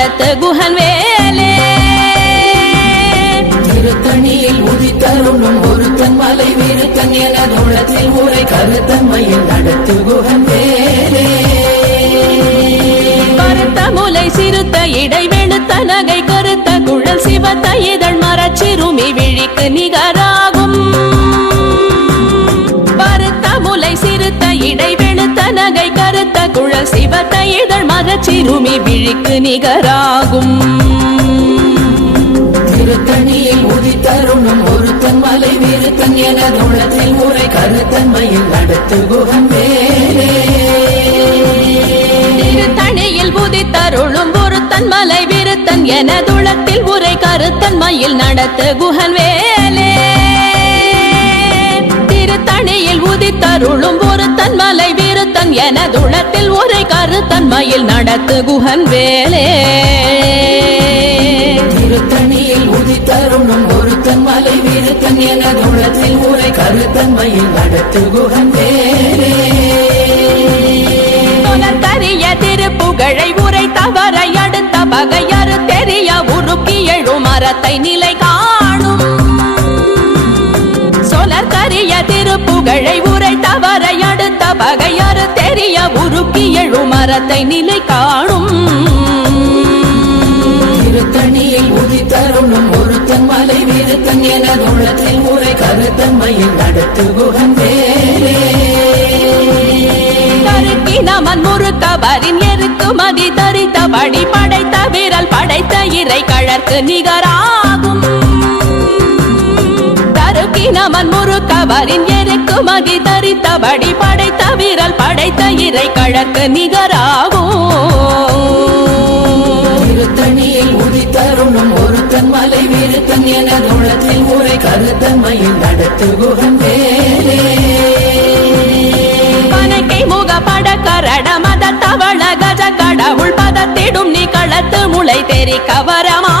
நடத்த குஹன் வேலே திருத்தணியில் உதித்தருளும் ஒருத்தன் மலை விருத்தன் என தோளத்தில் உரை கருத்தன்மையில் நடத்து குகன் வேலே கருத்த முலை சிறுத்த இடை வெளுத்த நகை கருத்த குழல் சிவத்த இதழ் மரச்சிறுமி விழிக்கு நிகராகும். பருத்த முலை சிறுத்த இடை வெளுத்த நகை கருத்த குழல் சிவத்த இதழ் மரச்சிறுமி விழிக்கு நிகராகும். திருத்தணியில் உதித்தருளும் ஒருத்தன் மலை விருத்தன் என தோளத்தில் உரை கருத்தன்மையில் நடத்து குகன் வேலே திருத்தணியில் புதித்தருளும் ஒருத்தன் மலை விருத்தன் என துளத்தில் உரை கருத்தன் மயில் நடத்து குஹன் வேலே திருத்தணியில் உதித்தருளும் ஒருத்தன் மலை விருத்தன் என துளத்தில் உரை கருத்தன் மயில் நடத்து குஹன் வேலே. திருத்தணியில் உதித்தருளும் ஒருத்தன் மலை விருத்தன் என தோளத்தில் உரை கருத்தன்மையில் நடத்து குகன் வேலே. புலத்தறிய திருப்புகழை உரை தவறை அடுத்த பகையறு தெரிய உருக்கி எழும் மரத்தை நிலை காணும். சொலற்கரிய திருப்புகழை உரை தவறை பகையறு தெரிய உருக்கி எழும் மரத்தை நிலை காணும். திருத்தணியில் உதித்தருளும் ஒருத்தன் மலை விருத்தன் என தோளத்தில் உரை கருத்தன்மையில் நடத்து கருக்கி நமன் முறுக்கவரின் எருக்கு மதி தரித்தபடி படைத்த விரல் படைத்த இறை கழற்கு நிகராகும் நமன் முறுக்கவரின் எருக்கு மதி தரித்தபடி படைத்த விரல் படைத்த இறை கழற்கு நிகராகும். திருத்தணியில் உதித்தருளும் ஒருத்தன் மலை விருத்தன் என தோளத்தில் உரை கருத்தன்மையில் நடத்து குகன் வேலே பனக்கை முக பட கரட மத தவள கஜ கடவுள் பதத்திடும் நீ களத்து முளை தெரி கவரமாகும்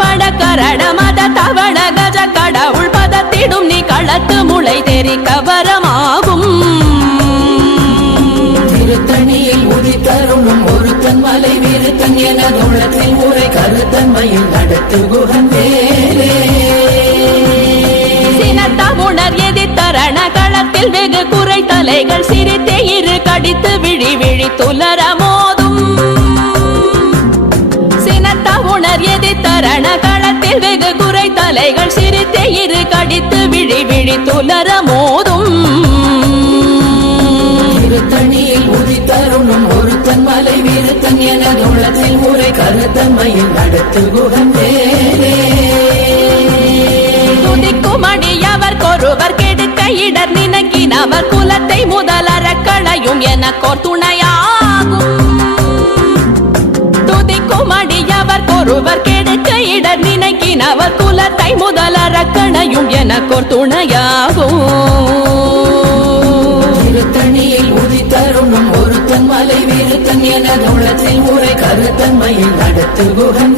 பட கரட மத தவள கஜ கடவுள் பதத்திடும் நீ களத்து முளை தெரி கவரமாகும் திருத்தணியில் உதித்தருளும் ஒருத்தன் மலை விருத்தன் என தோளத்தில் உரை கருத்தன்மையில் நடத்து குகன் வேலே சினத்த உணர் எதிர்த்தரண களத்தில் வெகு குறை தலைகள் சிரித்தே இரு கடித்து விழி விழி துலர குறை தலைகள் சிரித்தே இரு கடித்து விழி விழி துலர மோதும். திருத்தணியில் உதித்தருளும் ஒருத்தன் மலை விருத்தன் என தோளத்தில் உரை கருத்தன்மையில் நடத்து வேலே துதிக்கும் அடியவர் கொருவர் கெடுக்க இடர் நினைக்கினவர் குலத்தை முதலற களையும் எனக்கோர் துணையாகும். துதிக்கும் அடியவர் கொருவர் கெடுக்க இடர் நினைக்கினவர் குலத்தை முதலற களையும் எனக்கோர் துணையாகும் திருத்தணியில் உதித்தருளும் ஒருத்தன் மலை விருத்தன் என தோளத்தில் உரை கருத்தன்மையில் நடத்து குகன்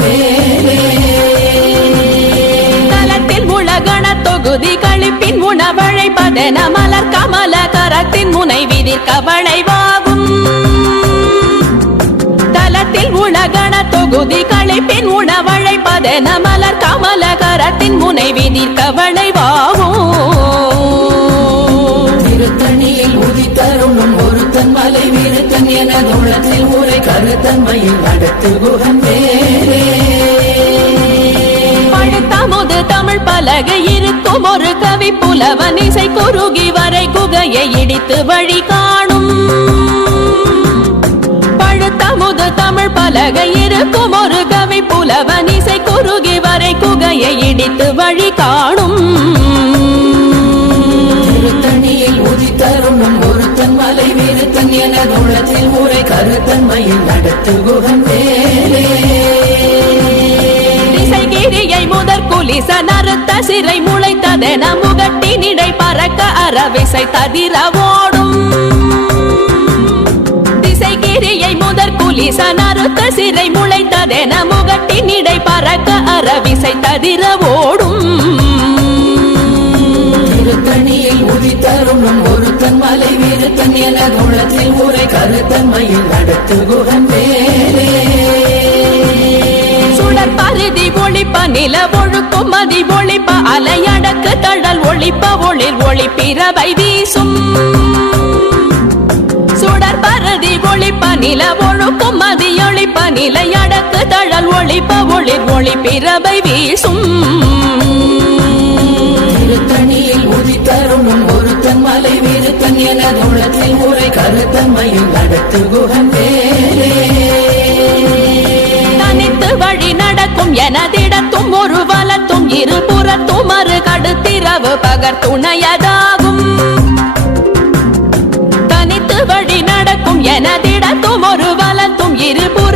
தலத்தில் உலகண தொகுதி கழிப்பின் உணவழைப்பதென மலர் கமல கரத்தின் முனை விதிர்க்க வளைவாகும் தலத்தில் உலகண தொகுதி கழிப்பின் உணவழைப்பதென மலர் கமல கரத்தின் முனை விதிர்க்க வளைவாகும் திருத்தணியில் உதித்தருளும் ஒருத்தன் மலை விருத்தன் என தோளத்தில் உரை கருத்தன்மையில் நடத்து குகன் பழுத்தமுது தமிழ் பலகை இருக்கும் ஒரு கவி புலவன் இசை குறுகி வரை குகையை இடித்து வழி காணும். பழுத்தமுது தமிழ் பலகை இருக்கும் ஒரு இசை குறுகி வரை குகையை இடித்து வழி காணும். திருத்தணியில் உதித்தருளும் ஒருத்தன் மலை விருத்தன் என தோளத்தில் உரை கருத்தன்மையில் நடத்து வேலே திசைகிரியை முதற் குலிச நறுத்த சிறை முளைத்ததென முகட்டினிடை பறக்க அறவிசை ததிர ஓடும். திசைகிரியை முதற் குலிச நறுத்த சிறை முளைத்ததென முகட்டினிடை பறக்க அறவிசை ததிர ஓடும் திருத்தணியில் உதித்தரும் நம் ஒருத்தன் மலை வீருத்தன் என குளத்தில் உரை கருத்தன்மையில் நடத்து குகன் வேலே சுடர் பருதி ஒளிப்ப நில ஒழுக்கும் மதி ஒளிப்ப அலையடக்கு தழல் ஒளிப்ப ஒளிர் ஒளி பிறவை வீசும். சுடர் பருதி ஒளிப்ப நில ஒழுக்கும் மதி ஒளிப்ப நிலையடக்கு தழல் ஒளிப்ப ஒளிர் ஒளி பிறவை வீசும். திருத்தணியில் உதித்தரும் நம் ஒருத்தன் மலை வீருத்தன் என குளத்தில் உரை கருத்தன்மையில் நடத்து குகன் வேலே தனித்து வழி நடக்கும் எனதிடத்தும் ஒரு வலத்தும் இருபுறத்தும் மறு கடுத்திரவு பகர் துணையதாகும்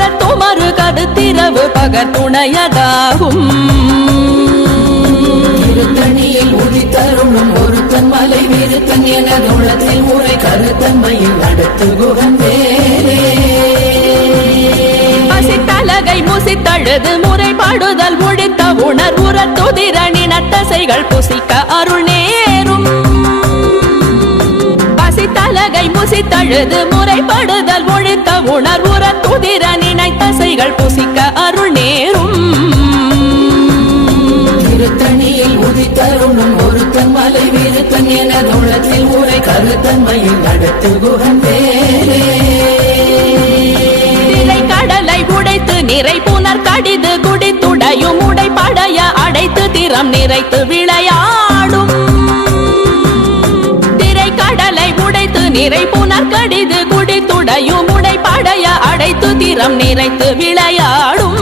இருபுறத்தும் மறு கடுத்திரவு பகர் துணையதாகும். திருத்தணியில் உதித்தரும் நம் ஒருத்தன் மலை வீருத்தன் என குளத்தில் உரை கருத்தன்மையில் நடத்து குகன் வேலே பசித்தலகை முசித்தழுது முறைப்பாடுதல் ஒழித்த உணர்வுற துதிரணின தசைகள் புசிக்க அருள் நேரும். பசித்தலகை முசித்தழுது முறைப்படுதல் ஒழித்த உணர்வுற துதிர நினைத்தசைகள் புசிக்க அருள் நேரும். திருத்தணியில் உதித்தரும் நம் ஒருத்தன் மலை வீருத்தன் என குளத்தில் உரை கருத்தன்மையில் நடத்து குகன் வேலே கடலை உடைத்து நிறை புனர் கடிது குடித்துடையும் உடைப்படைய அடைத்து திறம் நிறைத்து விளையாடும் நிறை புனர் கடிது குடித்துடையும் உடைப்படைய அடைத்து திறம் நிறைத்து விளையாடும்.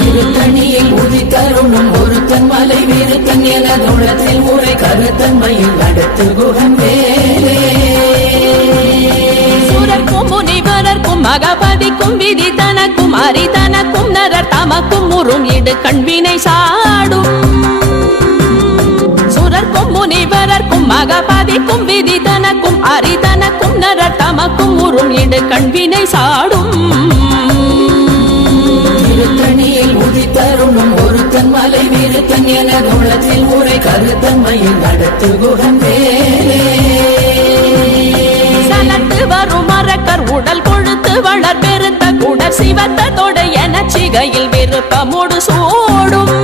திருத்தணியில் உதித்தரும் நம் ஒருத்தன் மலை வீருத்தன் என குளத்தில் உரை கருத்தன்மையில் நடத்து குகன் வேலே சுரர்க்கும் முனிவரர்க்கும் மகபதிக்கும் விதி தனக்கும் அரி தனக்கும் நரர் தமக்கும் உறும் இடு கண்வினை சாடும். சுரர்க்கும் முனிவரர்க்கும் மகபதிக்கும் விதி தனக்கும் அரி தனக்கும் நரர் தமக்கும் உறும் இடு கண்வினை சாடும். திருத்தணியில் உதித்தரும் நம் ஒருத்தன் மலை வீருத்தன் என குளத்தில் உரை கருத்தன்மையில் நடத்து வேலே சலத்து வரும் மரக்கர் உடல் கொழுத்து வளர் பெருத்த குடர் சிவத்த தொடை என சிகையில் விருப்பமுடு சூடும்.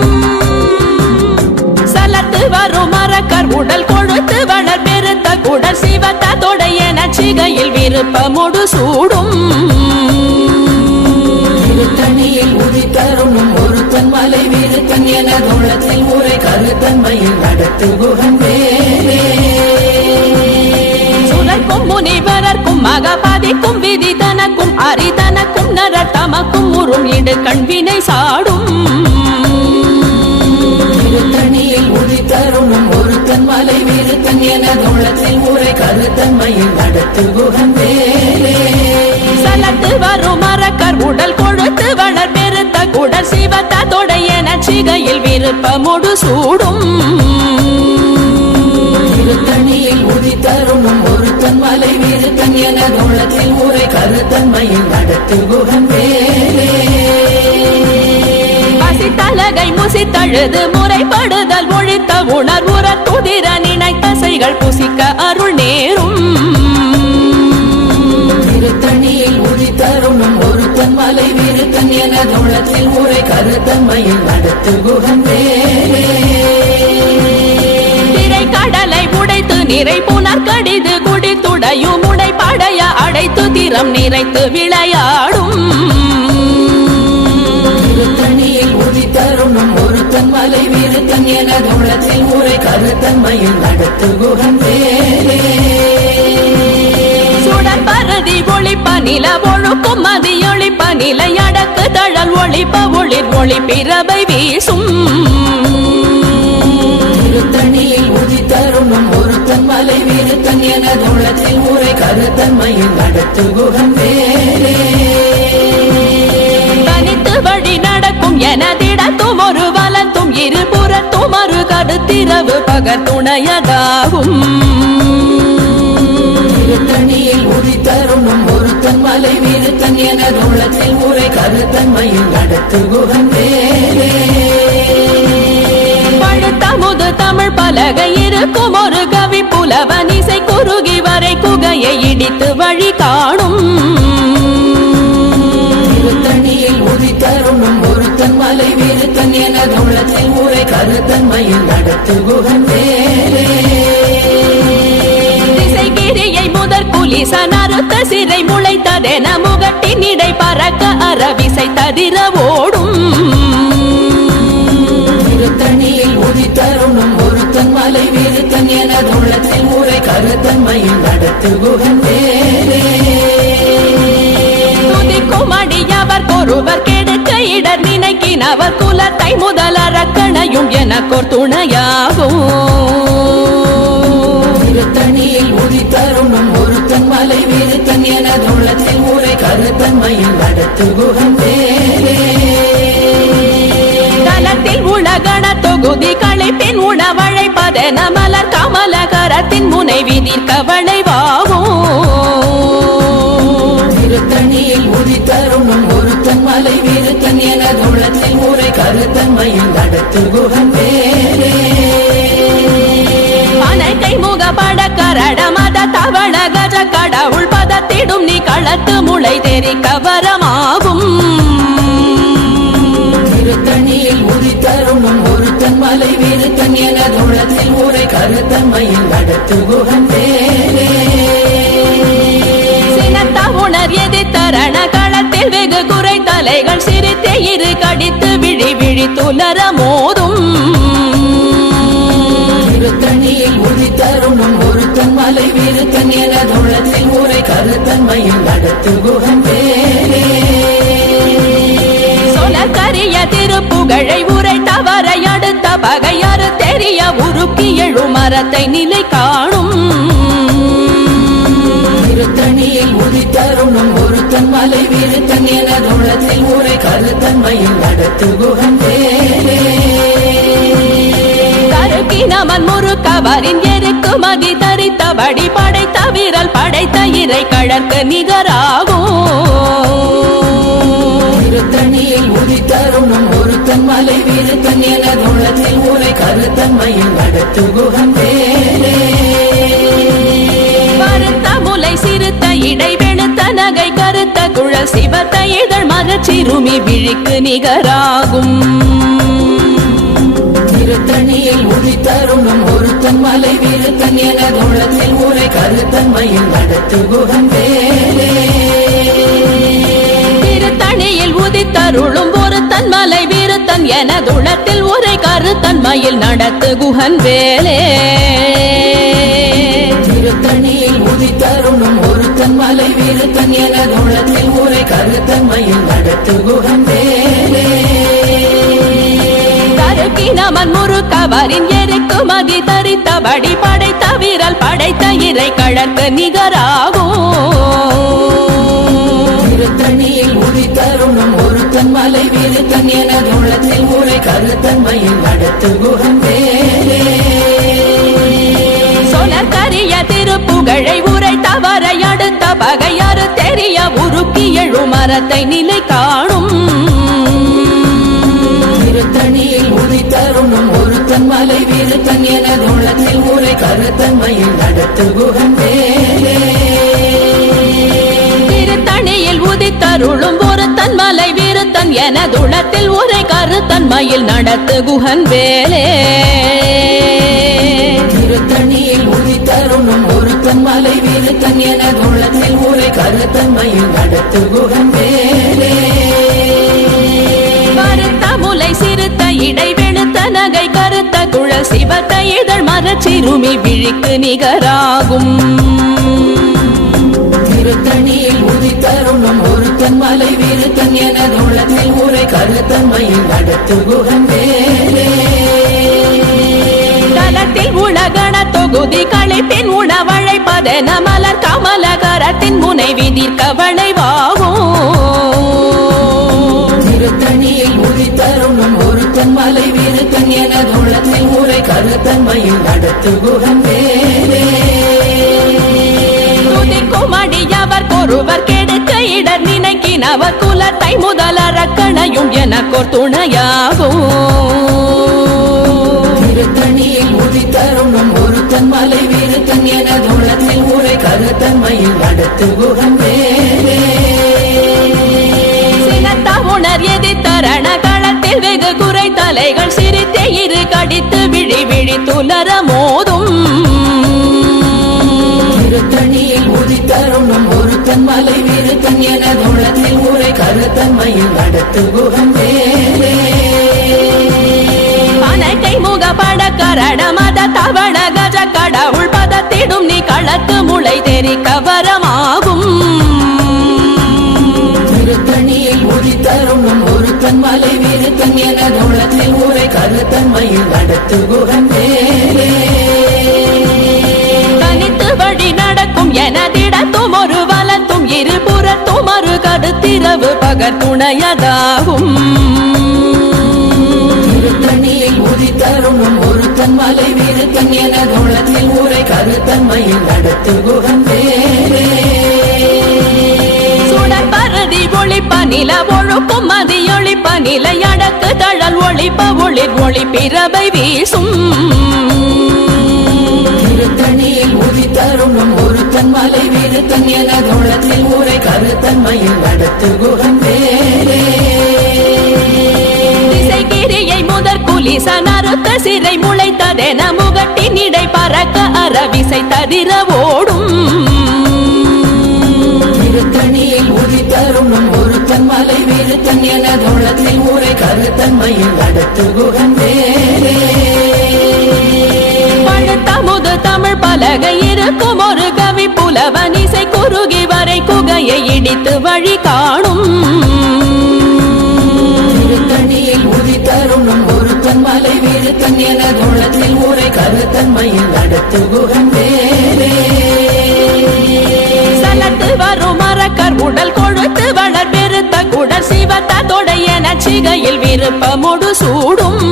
வரும் மரக்கர் உடல் கொழுத்து வளர் பெருத்த குடர் சிவத்த தொடை என சிகையில் விருப்பமுடு சூடும். திருத்தணியில் உதித்தரும் நம் ஒருத்தன் மலை வீருத்தன் என குளத்தில் உரை கருத்தன்மையில் நடத்து குகன் வேலே சுரர்க்கும் முனிவரர்க்கும் மகபதிக்கும் விதி தனக்கும் அரி தனக்கும் நரர் தமக்கும் உறும் இடு கண்வினை சாடும். நம் ஒருத்தன் மலை வீருத்தன் என குளத்தில் உரை கருத்தன்மையில் நடத்து குகன் வேலே சலத்து வரும் மரக்கர் உடல் கொழுத்து வளர் பெருத்த குடல் சிவத்த தொடையன சிகையில் விருப்பமுடு சூடும். திருத்தணியில் உதித்தரும் நம் ஒருத்தன் மலை வீருத்தன் என குளத்தில் உரை கருத்தன்மையில் நடத்து குகன் வேலே பசித்தலகை முசித்தழுது முறைப்படுதல் ஒழித்த உணர்வுற துதிர நினைத்தசைகள் புசிக்க அருள் நேரும். திருத்தணியில் உதித்தரும் நம் ஒருத்தன் மலை வீருத்தன் என குளத்தில் உரை கருத்தன்மையில் நடத்து குகன் திரை கடலை உடைத்து நிறை புனர் கடிது குடித்துடையும் உடைப்படைய அடைத்து திறம் நிறைத்து விளையாடும். திருத்தணியில் உதித்தரும் நம் ஒருத்தன் மலை வீருத்தன் என குளத்தில் உரை கருத்தன்மையில் நடத்து குகன் வேலே சுடர் பருதி ஒளிப்ப நில ஒழுக்கும் மதி ஒளிப்ப நிலையடக்கு தழல் ஒளிப்ப ஒளிர் ஒளி பிறவை வீசும். திருத்தணியில் உதித்தரும் நம் ஒருத்தன் மலை வீருத்தன் என குளத்தில் உரை கருத்தன்மையில் நடத்து குகன் வேலே வழி நடக்கும் எனதிடத்தும் ஒரு வலத்தும் இருபுறத்தும் மறு கடுத்திரவு பகர் துணையதாகும் திருத்தணியில் உதித்தரும் நம் ஒருத்தன் மலை வீருத்தன் என குளத்தில் உரை கருத்தன்மையில் நடத்து குகன் வேலே எழுத்தமுது தமிழ் பலகை இருக்கும் ஒரு கவி புலவன் இசை குறுகி வரை குகையை இடித்து வழி காணும். உதித்தருணும் ஒருத்தன் மலை வீருத்தன் எனது உள்ளத்தில் உரை கருத்தன்மையில் நடத்து குகன் வேலே திசைகிரியை முதற் குலிசன் அறுத்த சிறை முளைத்ததென முகட்டின் இடை பறக்க அறவிசை ததிர ஓடும். திருத்தணியில் உதித்தருணும் ஒருத்தன் மலை வீருத்தன் எனது உள்ளத்தில் உரை கருத்தன்மையில் நடத்து குகன் வேலே துதிக்கும் அடியவர் ஒருவர் கெடுக்க இடர் நினைக்கினவர் குலத்தை முதல் அரக்கணையும் எனக்கோர் துணையாகும் திருத்தணியில் உதித்தருணும் ஒருத்தன் மலை வீருத்தன் எனது உள்ளத்தில் உரை கருத்தன்மையில் நடத்து குகன் தலத்தில் உலகண தொகுதி களைப்பின் உணவழைப்பதென மலர் கமலகரத்தின் முனை விதிர்க்க வளைவாகும் வீருத்தன் எனது உள்ளத்தில் உரை கருத்தன்மையில் நடத்து குகன் வேலே பனக்கை முகப்பட கரட மத தவள கஜ கடவுள் பதத்திடும் நீ களத்து முளை தெரிக்க வரமாகும். திருத்தணியில் உதித்தருணும் ஒருத்தன் மலை வீருத்தன் எனது உள்ளத்தில் உரை கருத்தன்மையில் நடத்து குகன் உணர் எதிர்த்தரண களத்தில் வெகு குறை தலைகள் சிரித்தே இரு கடித்து விழி விழி துலர மோதும். திருத்தணியில் உதித்தருணும் ஒருத்தன் மலை வீருத்தன் எனது உள்ளத்தில் உரை கருத்தன்மையில் நடத்து வேலே சொலக்கரிய திருப்புகழை உரை தவறை அடுத்த பகையாறு தெரிய உருக்கி எழும் மரத்தை நிலை காணும். உதித்தருணும் ஒருத்தன் மலை வீருத்தன் எனது உள்ளத்தில் உரை கருத்தன்மையில் நடத்து குகன் வேலே தருக்கினமன் முறுக்கவரின் எருக்கு மதி தரித்தபடி படைத்த விரல் படைத்த இறை கழற்கு நிகராகும். திருத்தணியில் உதித்தருணும் ஒருத்தன் மலை வீருத்தன் எனது உள்ளத்தில் உரை கருத்தன்மையில் நடத்து குகன் வேலே சிவத்த இதழ் மரச்சிறுமி விழிக்கு நிகராகும். திருத்தணியில் உதித்தருணும் ஒருத்தன் மலை வீருத்தன் எனது உள்ளத்தில் உரை கருத்தன்மையில் நடத்து குகன் வேலே திருத்தணியில் உதித்தருளும் ஒரு தன்மலை வீருத்தன் எனதுளத்தில் உரை கருத்தன்மையில் நடத்து குஹன் வேலே உதித்தருணும் ஒருத்தன் மலை வீருத்தன் எனது உள்ளத்தில் உரை கருத்தன்மையில் நடத்து குகன் வேலே கருக்கினமன் முறுக்கவரின் எருக்கு மதி தரித்தபடி படைத்த வீரல் படைத்த இறை கழற்கு நிகராகும். திருத்தணியில் உதித்தருணும் ஒருத்தன் மலை வீருத்தன் எனது உள்ளத்தில் உரை கருத்தன்மையில் நடத்து குகன் எழும் மரத்தை நிலை காணும் திருத்தணியில் உதித்தருணும் ஒருத்தன் மலை வீருத்தன் எனது உள்ளத்தில் உரை கருத்தன்மையில் நடத்து குகன் வேலே திருத்தணியில் உதித்தருளும் ஒரு தன்மலை வீருத்தன் எனதுளத்தில் உரை கருத்தன்மையில் நடத்து குஹன் வேலே திருத்தணியில் உதித்தருணும் ஒருத்தன் மலை வீருத்தன் எனது உள்ளத்தில் உரை கருத்தன்மையில் நடத்து குகன் வேலே கருத்த முலை சிறுத்த இடை வெளுத்த நகை கருத்த குழல் சிவத்த இதழ் மரச்சிறுமி விழிக்கு நிகராகும். திருத்தணியில் உதித்தருணும் ஒருத்தன் மலை வீருத்தன் எனது உள்ளத்தில் உரை கருத்தன்மையில் நடத்து குகன் வேலே தலத்தில் உலகண தொகுதி களைப்பின் உணவழைப்பதென மலர் கமலகரத்தின் முனை விதிர்க்க வளைவாகும் திருத்தணியில் உதித்தருணும் ஒருத்தன் மலை வீருத்தன் எனது உள்ளத்தில் உரை கருத்தன்மையில் நடத்து குகன் வேலே துதிக்கும் அடியவர் ஒருவர் கெடுக்க இடர் நினைக்கினவர் குலத்தை முதல் அரக்கணையும் எனக்கோர் துணையாகும். குகன் வேலே சினத்த உணர் எதிர்த்தரண களத்தில் வெகு குறை தலைகள் சிரித்தே இரு கடித்து விழி விழி துலர மோதும். திருத்தணியில் உதித்தரும் நம் ஒருத்தன் மலை வீருத்தன் என தோளத்தில் ஊரை கருத்தன்மையில் நடத்து குகன் வேலே பனக்கை முக பட கரட மத தவண கடவுள் பதத்திடும் நீ களத்து முளை தெரி கவரமாகும். திருத்தணியில் உதித்தரும் நம் ஒருத்தன் மலை வீருத்தன் என தோளத்தில் ஊரை கருத்தன்மையில் நடத்து வேலே தனித்து வழி நடக்கும் எனதிடத்தும் ஒரு வலத்தும் இரு புறத்தும் ஒரு கருத்திரவு பகர் துணையதாகும். திருத்தணியில் உதித்தரும் நம் ஒருத்தன் மலை வீருத்தன் என தோளத்தில் ஊரை கருத்தன்மையில் நடத்து குகன் வேலே சுடர் பரதி ஒளிப்ப நில ஒழுக்கும் மதி ஒளிப்ப நிலை அடக்கு தழல் ஒளிப்ப ஒளிர் ஒளி பிறவை வீசும். திருத்தணியில் உதித்தரும் நம் ஒருத்தன் மலை வீருத்தன் என தோளத்தில் ஊரை கருத்தன்மையில் நடத்து குகன் குலிச நறுத்த சிறை முளைத்ததென முகட்டின் இடை பறக்க அறவிசை ததிர ஓடும் திருத்தணியில் உதித்தரும் நம் ஒருத்தன் மலை வீருத்தன் என தோளத்தில் ஊரை கருத்தன்மையில் நடத்து குகன் வேலே பழுத்த முது தமிழ் பலகை இருக்கும் ஒரு கவி புலவன் இசை குறுகி வரை குகையை இடித்து வழி மலை வீருத்தன் என தோளத்தில் ஊரை கருத்தன்மையில் நடத்து குகன் வேலே சலத்து வரும் மரக்கர் உடல் கொழுத்து வளர் பெருத்த குடல் சிவத்த தொடையன சிகையில் விருப்பமுடு சூடும்.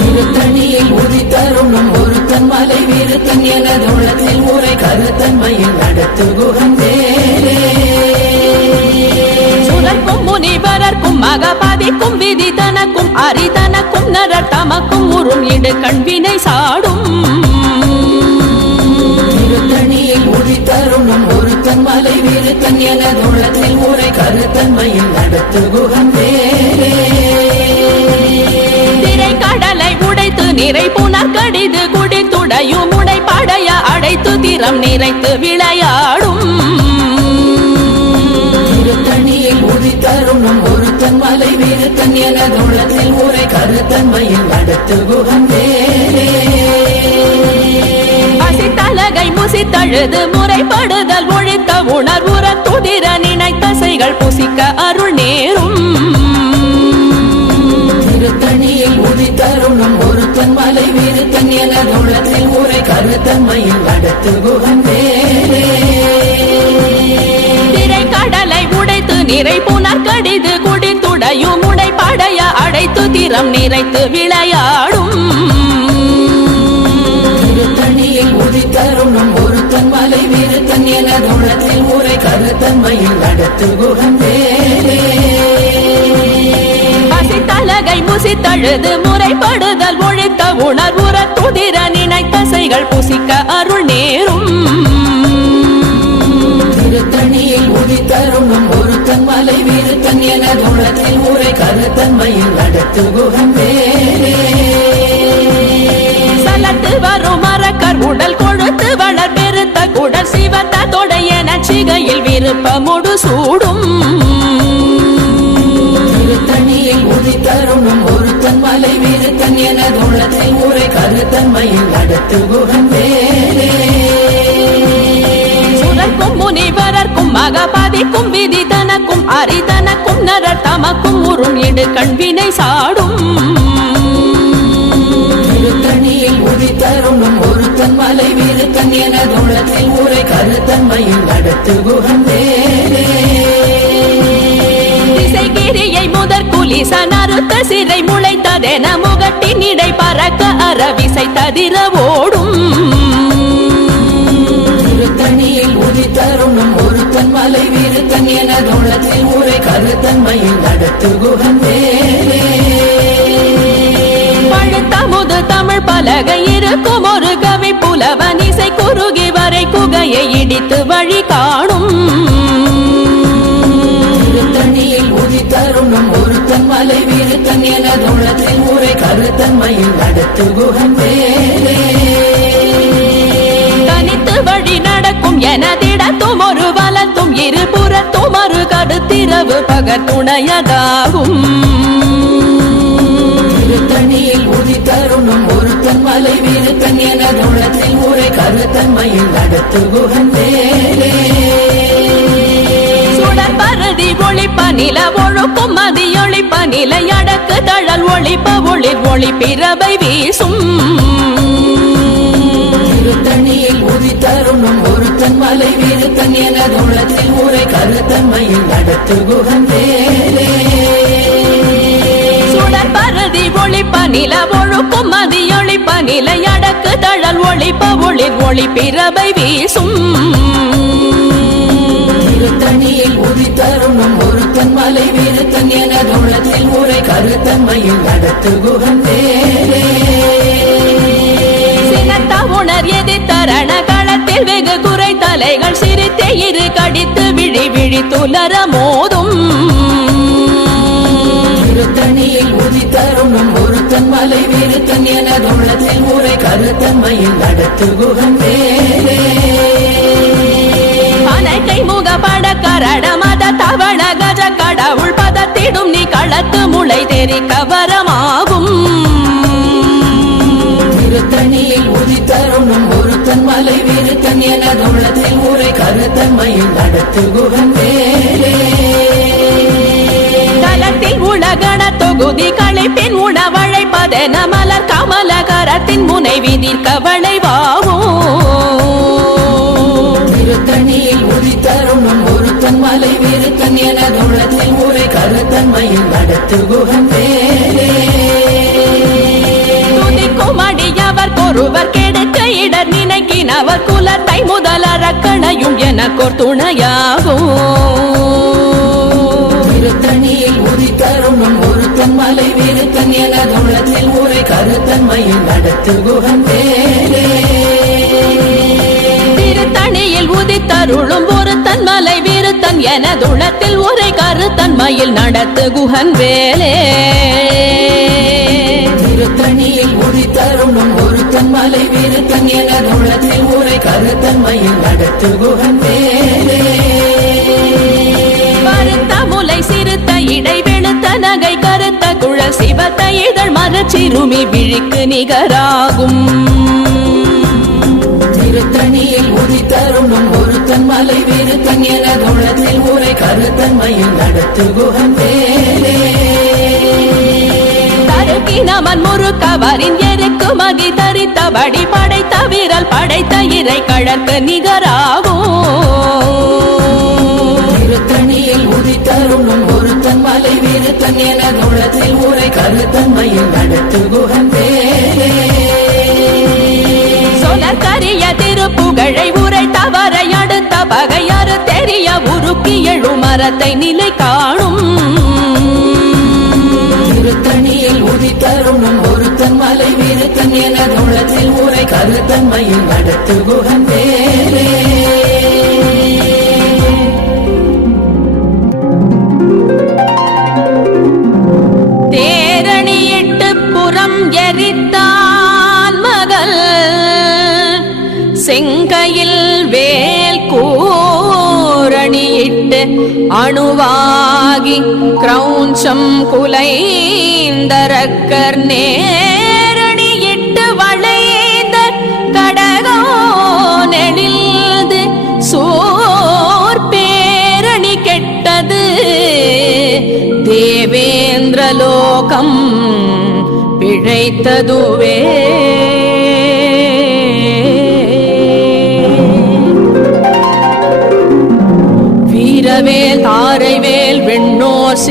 திருத்தணியில் உதித்தரும் நம் ஒருத்தன் மலை வீருத்தன் என தோளத்தில் ஊரை கருத்தன்மையில் நடத்து குகன் மகபாதிக்கும் விதி தனக்கும் அரிதனக்கும் நரர் தமக்கும் உறும் இடு கண்வினை சாடும். திருத்தணியில் உதித்தரும் நம் ஒருத்தன் மலை வீருத்தன் என தோளத்தில் ஊரை கருத்தன்மையில் நடத்து வேலே திரை கடலை உடைத்து நிறை புனர் கடிது குடித்துடையும் படைய அடைத்து திறம் நிறைத்து விளையாடும். திருத்தணியில் உதித்தரும் நம் ஒருத்தன் மலை வீருத்தன் என தோளத்தில் ஊரை கருத்தன்மையில் நடத்து குகன் வேலே பசித்தலகை முசித்தழுது முறைப்படுதல் ஒழித்த உணர்வுற துதிர நினைத்தசைகள் புசிக்க அருள் நேரும். திருத்தணியில் உதித்தரும் நம் ஒருத்தன் மலை வீருத்தன் என தோளத்தில் ஊரை கருத்தன்மையில் நடத்து குகன் வேலே கடலை உடைத்து நிறை புனர் கடிது குடித்துடையும் உடை படைய அடைத்து திறம் நிறைத்து விளையாடும். திருத்தணியில் உதித்தரும் நம் ஒருத்தன் மலை வீருத்தன் என கருத்தன்மையில் நடத்து குகன் வேலே பசித்தலகை முசித்தழுது முறைப்படுதல் ஒழித்த உணர்வுற துதிர நினைத்தசைகள் புசிக்க அருள் நேரும். திருத்தணியில் உதித்தரும் நம் ஒருத்தன் மலை வீருத்தன் என தோளத்தில் ஊரை கருத்தன்மையில் நடத்து குகன் வேலே சலத்து வரும் மரக்கர் உடல் கொழுத்து வளர் பெருத்த குடல் சிவத்த தொடையன சிகையில் விருப்பமுடு சூடும். திருத்தணியில் உதித்தரும் நம் ஒருத்தன் மலை வீருத்தன் என தோளத்தில் ஊரை கருத்தன்மையில் நடத்து குகன் முனிவரர்க்கும் மகபாதிக்கும் விதி தனக்கும் அரிதனக்கும் நரர் தமக்கும் உறும் இடு கண்வினை சாடும். திருத்தணியில் உதித்தரும் நம் ஒருத்தன் மலை வீருத்தன் என தோளத்தில் ஊரை கருத்தன்மையில் நடத்து குகன் வேலே திசைகிரியை முதற் குலிச நறுத்த சிறை முளைத்ததென முகட்டின் இடை பறக்க அறவிசை ததிர ஓடும். திருத்தணியில் நம் தலை வீருத்தன் என தோளத்தில் ஊரை கருத்தன்மையில் நடத்து குகன் வேலே பழுத்த தமிழ் பலகை இருக்கும் ஒரு கவி புலவன் இசை குறுகி வரை குகையை இடித்து வழி காணும். தண்ணியில் ஊதி தருணம் ஒருத்தன் மலை வீருத்தன் தோளத்தில் ஊரை கருத்தன்மையில் நடத்து குகன் வேலே தனித்து வழி நடக்கும் எனதிடத்தும் ஒரு ஒரு கருத்திரவு பகத்துணையதாகும் திருத்தணியில் உதித்தருணும் ஒருத்தன் மலை வீருத்தன் எனதுள்ளத்தில் ஊரை கருத்தன்மையில் நடத்து குகன் வேலே சுடர் பருதி ஒளிப்ப நில ஒழுக்கும் மதி ஒளிப்ப நிலை அடக்கு தழல் ஒளிப்ப ஒளிர் ஒளி பிறவை வீசும். திருத்தணியில் உதித்தருணும் ஒருத்தன் மலை வீருத்தன் எனதுள்ளத்தில் ஊரை கருத்தன்மையில் நடத்து குகன் சுடர் பருதி ஒளிப்ப நில ஒழுக்கும் மதி ஒளிப்ப நிலை அடக்கு தழல் ஒளிப்ப ஒளிர் ஒளி பிறவை வீசும். திருத்தணியில் உதித்தருணும் ஒருத்தன் மலை வீருத்தன் எனதுள்ளத்தில் ஊரை கருத்தன்மையில் நடத்து குகன் சினத்த உணர் எதிர்த்தரண களத்தில் வெகு குறை தலைகள் சிரித்தே இரு கடித்து விழி விழி துலர மோதும். திருத்தணியில் உதித்தருணும் ஒருத்தன் மலை வீருத்தன் எனதுள்ளத்தில் ஊரை கருத்தன்மையில் நடத்து குகன் வேலே பனகை முகப்பட கரட மத தவள கஜ கடவுள் பதத்திடும் நீ களத்து முளை தெரி கவரமாகும் வீருத்தன் எனதுள்ளத்தில் ஊரை கருத்தன்மையில் நடத்து குகன் வேலே தலத்தில் உலகண தொகுதி களைப்பின் உணவழைப்பதென மலர் கமல கரத்தின் முனை விதிர் கவளை திருத்தணியில் உதித்தருணும் ஒருத்தன் மலை வீருத்தன் எனதுள்ளத்தில் ஊரை கருத்தன்மையில் நடத்து குகன் வேலே துதிக்கும் அடியவர் ஒருவர் கெடுக்க இடர் நினைக்கினவர் குலத்தை முதலறக்கணையும் எனக்கோர் துணையாகும் திருத்தணியில் உதித்தருணும் ஒருத்தன் மலை வீருத்தன் எனதுள்ளத்தில் ஊரை கருத்தன்மையில் நடத்து குகன் வேலே திருத்தணியில் உதித்தருளும் ஒரு தன்மலை விருத்தன் எனதுளத்தில் உரை கருத்தன்மையில் நடத்து குஹன் வேலே. திருத்தணியில் உதித்தருணும் ஒருத்தன் மலை வீருத்தன் எனதுள்ளத்தில் ஊரை கருத்தன்மையில் நடத்து குகன் வேலே கருத்த முலை சிறுத்த இடை வெளுத்த நகை கருத்த குழல் சிவத்த இதழ் மரச்சிறுமி விழிக்கு நிகராகும். திருத்தணியில் உதித்தருணும் ஒருத்தன் மலை வீருத்தன் எனதுள்ளத்தில் ஊரை கருத்தன்மையில் நடத்து குகன் வேலே தருக்கினமன் முறுக்கவரின் எருக்கு மதி தரித்தபடி படைத்த விரல் படைத்த இறை கழற்கு நிகராகும். திருத்தணியில் உதித்தருணும் ஒருத்தன் மலை வீருத்தன் எனதுள்ளத்தில் ஊரை கருத்தன்மையில் நடத்து வேலே சொலற்கரிய திருப்புகழை உரை தவறை அடுத்த பகையாறு தெரிய உருக்கி எழு மரத்தை நிலை காணும். திருத்தணியில் உதித்தருணும் ஒருத்தன் மலை வீருத்தன் எனதுள்ளத்தில் ஊரை கருத்தன்மையில் நடத்து குகன் வேலே தேரணியிட்டு புறம் எரித்தான் மகள் செங்கையில் வேல் கூரணியிட்டு அணுவா கிரௌஞ்சம் குலைந்தரக்கர் நேரணியிட்டு வளைந்த கடகோ நெடில்து சோர் பேரணி கெட்டது. தேவேந்திரலோகம் பிழைத்ததுவே.